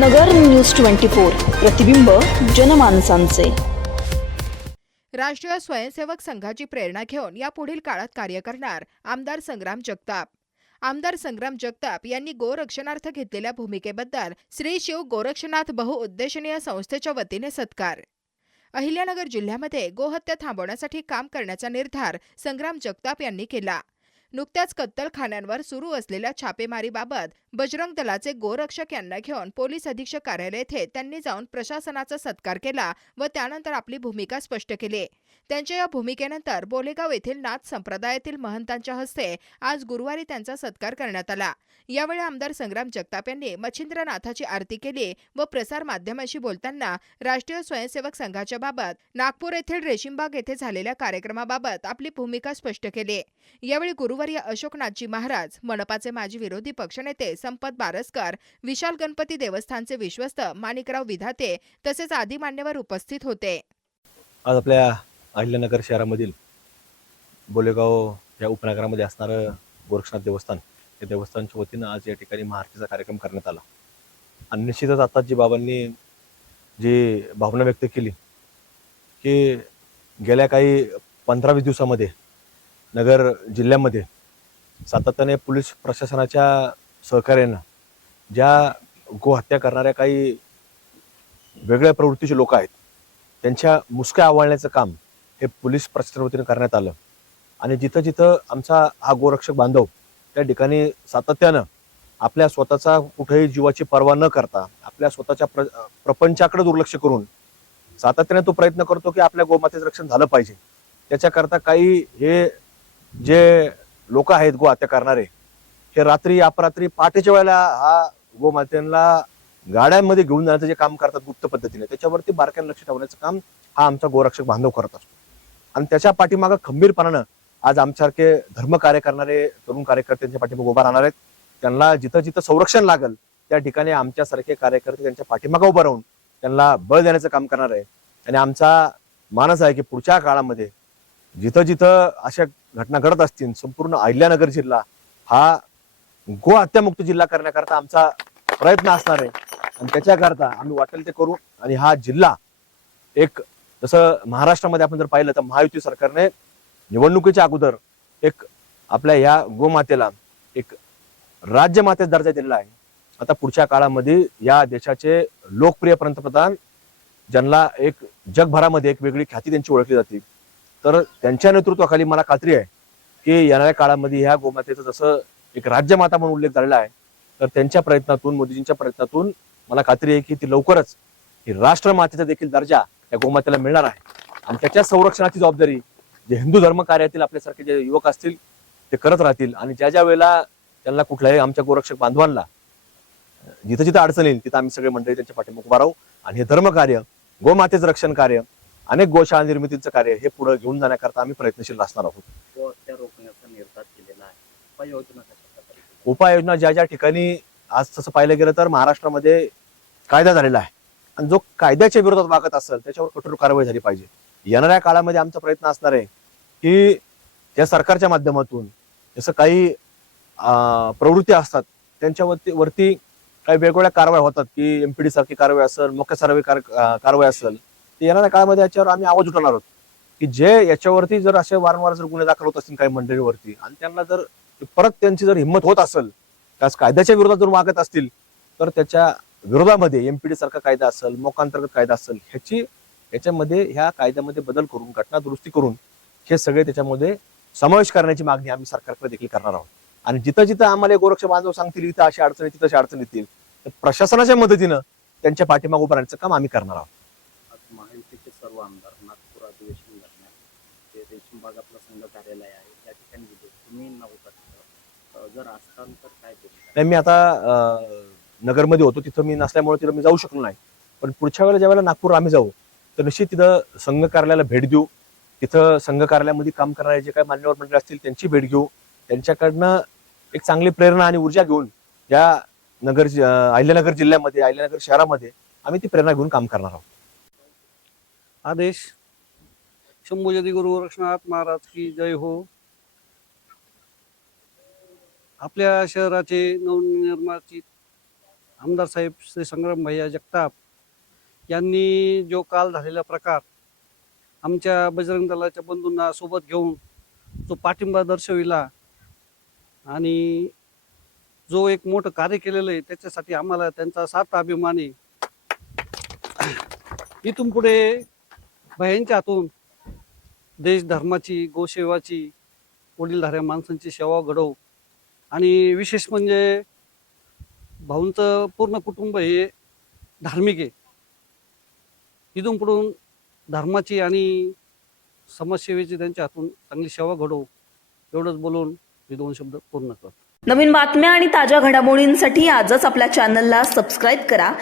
नगर news twenty four प्रतिबिंब जनमानसांचे राष्ट्रीय स्वयंसेवक संघाची प्रेरणा घेऊन या पुढील काळात कार्य करणार आमदार संग्राम जगताप आमदार संग्राम जगताप यांनी गोरक्षणार्थ घेतलेल्या भूमिकेबद्दल श्री शिव गोरक्षनाथ बहुउद्देशनीय संस्थेच्या वतीने सत्कार अहिल्यानगर जिल्ह्यामध्ये गोहत्या थांबवण्यासाठी काम करण्याचा निर्धार संग्राम जगताप यांनी केला नुकत्याच कत्तलखान्यांवर सुरू असलेल्या छापेमारीबाबत बजरंग दलाचे गोरक्षक यांना घेऊन पोलीस अधीक्षक कार्यालय येथे त्यांनी जाऊन प्रशासनाचा सत्कार केला व त्यानंतर आपली भूमिका स्पष्ट केली त्यांच्या या भूमिकेनंतर बोलेगाव येथील नाथ संप्रदायातील महंतांच्या हस्ते आज गुरुवारी त्यांचा सत्कार करण्यात आला यावेळी आमदार संग्राम जगताप यांनी मच्छिंद्रनाथाची आरती केली व प्रसार माध्यमांशी बोलताना राष्ट्रीय स्वयंसेवक संघाच्या बाबत नागपूर येथील रेशीमबाग येथे झालेल्या कार्यक्रमाबाबत आपली भूमिका स्पष्ट केली यावेळी गुरुवारी अशोकनाथजी महाराज मनपाचे माजी विरोधी पक्षनेते संपत बारसकर विशाल गणपती देवस्थानचे विश्वस्त माणिकराव विधाते तसेच आदी मान्यवर उपस्थित होते आज आपल्या अहिल्यानगर शहरामधील बोलेगाव या उपनगरामध्ये असणारं गोरक्षनाथ देवस्थान या देवस्थानच्या वतीनं आज या ठिकाणी महाआरतीचा कार्यक्रम करण्यात आला आणि निश्चितच आता जी बाबांनी जी भावना व्यक्त केली की गेल्या काही पंधरा दिवसामध्ये नगर जिल्ह्यामध्ये सातत्याने पोलीस प्रशासनाच्या सहकार्यानं ज्या गोहत्या करणाऱ्या काही वेगळ्या प्रवृत्तीचे लोक आहेत त्यांच्या मुसक्या आवळण्याचं काम हे पोलीस प्रशासन वतीनं करण्यात आलं आणि जिथं जिथं आमचा हा गोरक्षक बांधव त्या ठिकाणी सातत्यानं आपल्या स्वतःचा कुठेही जीवाची पर्वा न करता आपल्या स्वतःच्या प्र प्रपंचाकडे दुर्लक्ष करून सातत्याने तो प्रयत्न करतो की आपल्या गोमातेचं रक्षण झालं पाहिजे त्याच्याकरता काही हे जे लोक आहेत गो हत्या करणारे हे रात्री अपरात्री पहाटेच्या वेळेला हा गोमातेला गाड्यांमध्ये घेऊन जाण्याचं जे काम करतात गुप्त पद्धतीने त्याच्यावरती बारक्याने लक्ष ठेवण्याचं काम हा आमचा गोरक्षक बांधव करत असतो आणि त्याच्या पाठीमागं खंबीरपणानं आज आमच्यासारखे धर्मकार्य करणारे तरुण कार्यकर्त्यांच्या पाठीमागे उभा राहणार आहेत त्यांना जिथं जिथं संरक्षण लागेल त्या ठिकाणी आमच्यासारखे कार्यकर्ते त्यांच्या पाठीमागं उभं राहून त्यांना बळ देण्याचं काम करणार आहे आणि आमचा मानस आहे की पुढच्या काळामध्ये जिथं जिथं अशा घटना घडत असतील संपूर्ण अहिल्यानगर जिल्हा हा गो हत्यामुक्त जिल्हा करण्याकरता आमचा प्रयत्न असणार आहे आणि त्याच्याकरता आम्ही वाटेल ते करू आणि हा जिल्हा एक जसं महाराष्ट्रामध्ये आपण जर पाहिलं तर महायुती सरकारने निवडणुकीच्या अगोदर एक आपल्या ह्या गोमातेला एक राज्य मातेचा दर्जा दिलेला आहे आता पुढच्या काळामध्ये या देशाचे लोकप्रिय पंतप्रधान ज्यांना एक जगभरामध्ये एक वेगळी ख्याती त्यांची ओळखली जाते तर त्यांच्या नेतृत्वाखाली मला खात्री आहे की येणाऱ्या काळामध्ये ह्या गोमातेचा जसं एक राज्यमाता म्हणून उल्लेख झालेला आहे तर त्यांच्या प्रयत्नातून मोदीजींच्या प्रयत्नातून मला खात्री आहे की ती लवकरच ही राष्ट्रमातेचा देखील दर्जा या गोमातेला मिळणार आहे आणि त्याच्या संरक्षणाची जबाबदारी जे हिंदू धर्म कार्यातील आपल्यासारखे जे युवक असतील ते करत राहतील आणि ज्या ज्या वेळेला त्यांना कुठल्याही आमच्या गोरक्षक बांधवांना जिथं जिथं अडचण येईल तिथं आम्ही सगळे मंडळी त्यांच्या पाठीमुख उभा राहू आणि हे धर्मकार्य गोमातेचं रक्षण कार्य अनेक गोशाळा निर्मितीचं कार्य हे पुढे घेऊन जाण्याकरता आम्ही प्रयत्नशील असणार आहोत उपाययोजना ज्या ज्या ठिकाणी आज तसं पाहिलं गेलं तर महाराष्ट्रामध्ये कायदा झालेला आहे आणि जो कायद्याच्या विरोधात वागत असेल त्याच्यावर कठोर कारवाई झाली पाहिजे येणाऱ्या काळामध्ये आमचा प्रयत्न असणार आहे की या सरकारच्या माध्यमातून जसं काही प्रवृत्ती असतात त्यांच्यावरती वरती काही वेगवेगळ्या कारवाई होतात की एमपीडी सारखी कारवाई असेल मुख्य सर्वे कारवाई असेल तर येणाऱ्या काळामध्ये याच्यावर आम्ही आवाज उठवणार आहोत की जे याच्यावरती जर असे वारंवार जर गुन्हे दाखल होत असतील काही मंडळीवरती आणि त्यांना जर परत त्यांची जर हिंमत होत असेल त्याच कायद्याच्या विरोधात जर वागत असतील तर त्याच्या विरोधामध्ये एमपीडी सारखा कायदा असेल मोकांतर्गत कायदा असेल ह्याची ह्याच्यामध्ये ह्या कायद्यामध्ये बदल करून घटना दुरुस्ती करून हे सगळे त्याच्यामध्ये समावेश करण्याची मागणी आम्ही सरकारकडे देखील करणार आहोत आणि जिथं जिथं आम्हाला गोरक्ष बांधव सांगतील इथं अशी अडचणी तिथं अशा अडचण येतील तर प्रशासनाच्या मदतीनं त्यांच्या पाठीमाग उभं राहण्याचं काम आम्ही करणार आहोत महायुतीचे सर्व आमदार नागपूर अधिवेशन संघ कार्यालय आहे त्या ठिकाणी तुम्ही जर तर काय नाही मी आता नगरमध्ये होतो तिथं मी नसल्यामुळे तिथं मी जाऊ शकलो नाही पण पुढच्या वेळेला ज्यावेळेला नागपूर आम्ही जाऊ तर निश्चित तिथं संघ कार्यालयाला भेट देऊ तिथं संघ कार्यालयामध्ये काम करणारे जे काही मान्यवर मंडळ असतील त्यांची भेट घेऊ त्यांच्याकडनं एक चांगली प्रेरणा आणि ऊर्जा घेऊन या नगर अहिल्यानगर जिल्ह्यामध्ये अहिल्यानगर शहरामध्ये आम्ही ती प्रेरणा घेऊन काम करणार आहोत आदेश शंभूजी गुरु रक्षनाथ महाराज की जय हो आपल्या शहराचे नवनिर्माचित आमदार साहेब श्री संग्राम भैया जगताप यांनी जो काल झालेला प्रकार आमच्या बजरंग दलाच्या बंधूंना सोबत घेऊन जो पाठिंबा दर्शविला आणि जो एक मोठं कार्य केलेलं आहे त्याच्यासाठी आम्हाला त्यांचा सात अभिमान आहे इथून पुढे भयांच्या हातून देश धर्माची गोसेवाची वडीलधाऱ्या माणसांची सेवा घडवू आणि विशेष म्हणजे भाऊंचं पूर्ण कुटुंब हे धार्मिक आहे इथून पुढून धर्माची आणि समाजसेवेची त्यांच्या हातून चांगली सेवा घडवू एवढंच बोलून मी दोन शब्द पूर्ण करतो नवीन बातम्या आणि ताज्या घडामोडींसाठी आजच आपल्या चॅनलला सबस्क्राईब करा